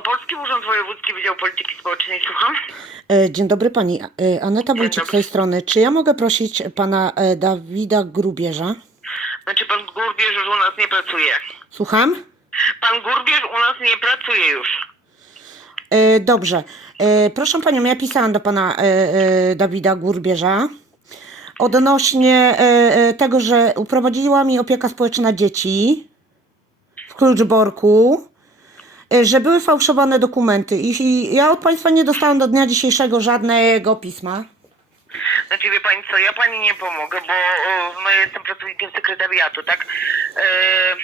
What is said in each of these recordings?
Opolski Urząd Wojewódzki Wydział Polityki Społecznej, słucham. E, Dzień dobry pani. E, Aneta Wójcik z tej strony. Czy ja mogę prosić pana e, Dawida Grubierza? Znaczy pan Gurbierz już u nas nie pracuje. Słucham? Pan Gurbierz u nas nie pracuje już. Dobrze. Proszę panią, ja pisałam do pana Dawida Gurbierza odnośnie tego, że uprowadziła mi opieka społeczna dzieci w Kluczborku, że były fałszowane dokumenty i, i ja od państwa nie dostałam do dnia dzisiejszego żadnego pisma. Znaczy wie pani co, ja pani nie pomogę, bo o, no, jestem pracownikiem sekretariatu, tak? E,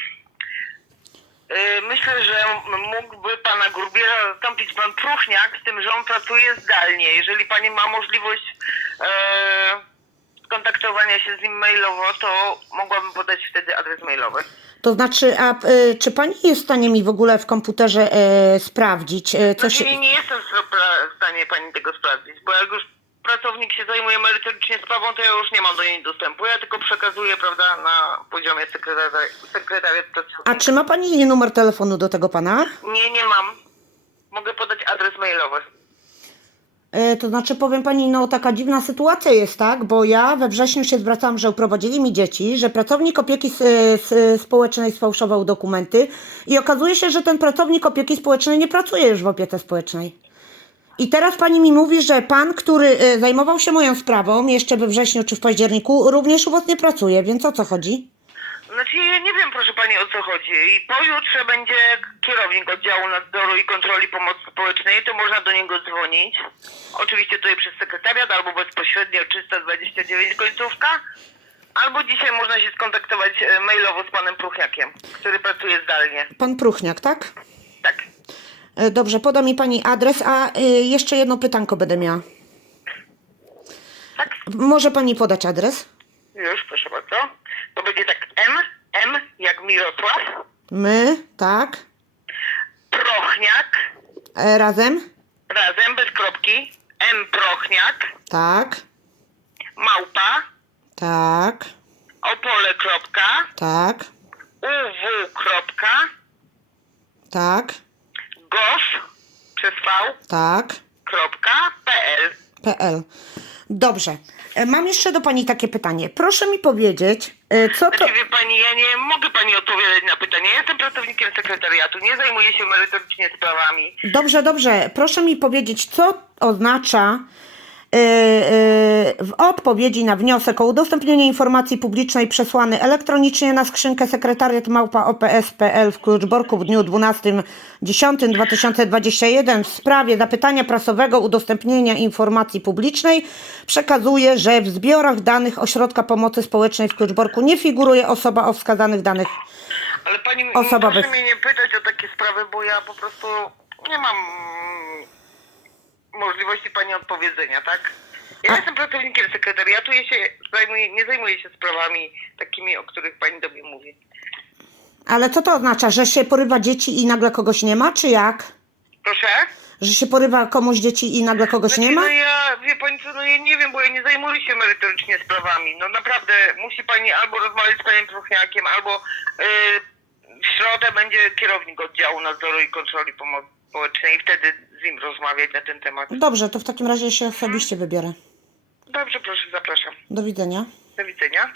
e, myślę, że mógłby pana Gurbierza zastąpić pan Pruchniak, z tym, że on pracuje zdalnie. Jeżeli pani ma możliwość e, skontaktowania się z nim mailowo, to mogłabym podać wtedy adres mailowy. To znaczy, a e, czy pani jest w stanie mi w ogóle w komputerze e, sprawdzić, e, co Znaczy się... nie, nie jestem w spra- w stanie pani tego sprawdzić, bo jak już pracownik się zajmuje merytorycznie sprawą, to ja już nie mam do niej dostępu. Ja tylko przekazuję, prawda, na poziomie sekretariat, sekretariat pracownika. A czy ma pani numer telefonu do tego pana? Nie, nie mam. Mogę podać adres mailowy. To znaczy, powiem pani, no taka dziwna sytuacja jest, tak? Bo ja we wrześniu się zwracałam, że uprowadzili mi dzieci, że pracownik opieki s- s- społecznej sfałszował dokumenty i okazuje się, że ten pracownik opieki społecznej nie pracuje już w opiece społecznej. I teraz pani mi mówi, że pan, który e, zajmował się moją sprawą jeszcze we wrześniu czy w październiku, również u was nie pracuje, więc o co chodzi? Znaczy ja nie wiem, proszę pani, o co chodzi. I pojutrze będzie kierownik oddziału nadzoru i kontroli pomocy społecznej, to można do niego dzwonić. Oczywiście tutaj przez sekretariat albo bezpośrednio 329 końcówka. Albo dzisiaj można się skontaktować e, mailowo z panem Pruchniakiem, który pracuje zdalnie. Pan Pruchniak, tak? Tak. E, Dobrze, poda mi pani adres, a y, jeszcze jedno pytanko będę miała. Tak? Może pani podać adres? Już, proszę bardzo. To będzie tak M, M jak Mirosław, My, tak. Prochniak, E, razem? razem, bez kropki, M Prochniak, Tak, małpa, tak, opole kropka, tak, uw kropka, tak, gosz przez V tak. kropka pl. PL. Dobrze. E, Mam jeszcze do pani takie pytanie. Proszę mi powiedzieć, co to. Znaczy wie pani, ja nie mogę pani odpowiadać na pytanie. Ja jestem pracownikiem sekretariatu, nie zajmuję się merytorycznie sprawami. Dobrze, dobrze. Proszę mi powiedzieć, co oznacza e, e, w odpowiedzi na wniosek o udostępnienie informacji publicznej przesłany elektronicznie na skrzynkę sekretariat małpa ops.pl w Kluczborku w dniu 12.10.2021 w sprawie zapytania prasowego udostępnienia informacji publicznej przekazuje, że w zbiorach danych Ośrodka Pomocy Społecznej w Kluczborku nie figuruje osoba o wskazanych danych. Ale pani Osobowych. proszę mnie nie pytać o takie sprawy, bo ja po prostu nie mam możliwości pani odpowiedzenia, tak? Ja jestem pracownikiem sekretariatu, ja się zajmuję, nie zajmuję się sprawami takimi, o których pani do mnie mówi. Ale co to oznacza, że się porywa dzieci i nagle kogoś nie ma, czy jak? Proszę? Że się porywa komuś dzieci i nagle kogoś nie ma? No ja, wie pani co, no ja nie wiem, bo ja nie zajmuję się merytorycznie sprawami. No naprawdę, musi pani albo rozmawiać z panem Truchniakiem, albo yy, w środę będzie kierownik oddziału nadzoru i kontroli pomocy społecznej i wtedy z nim rozmawiać na ten temat. Dobrze, to w takim razie się osobiście wybiorę. Dobrze, proszę, zapraszam. Do widzenia. Do widzenia.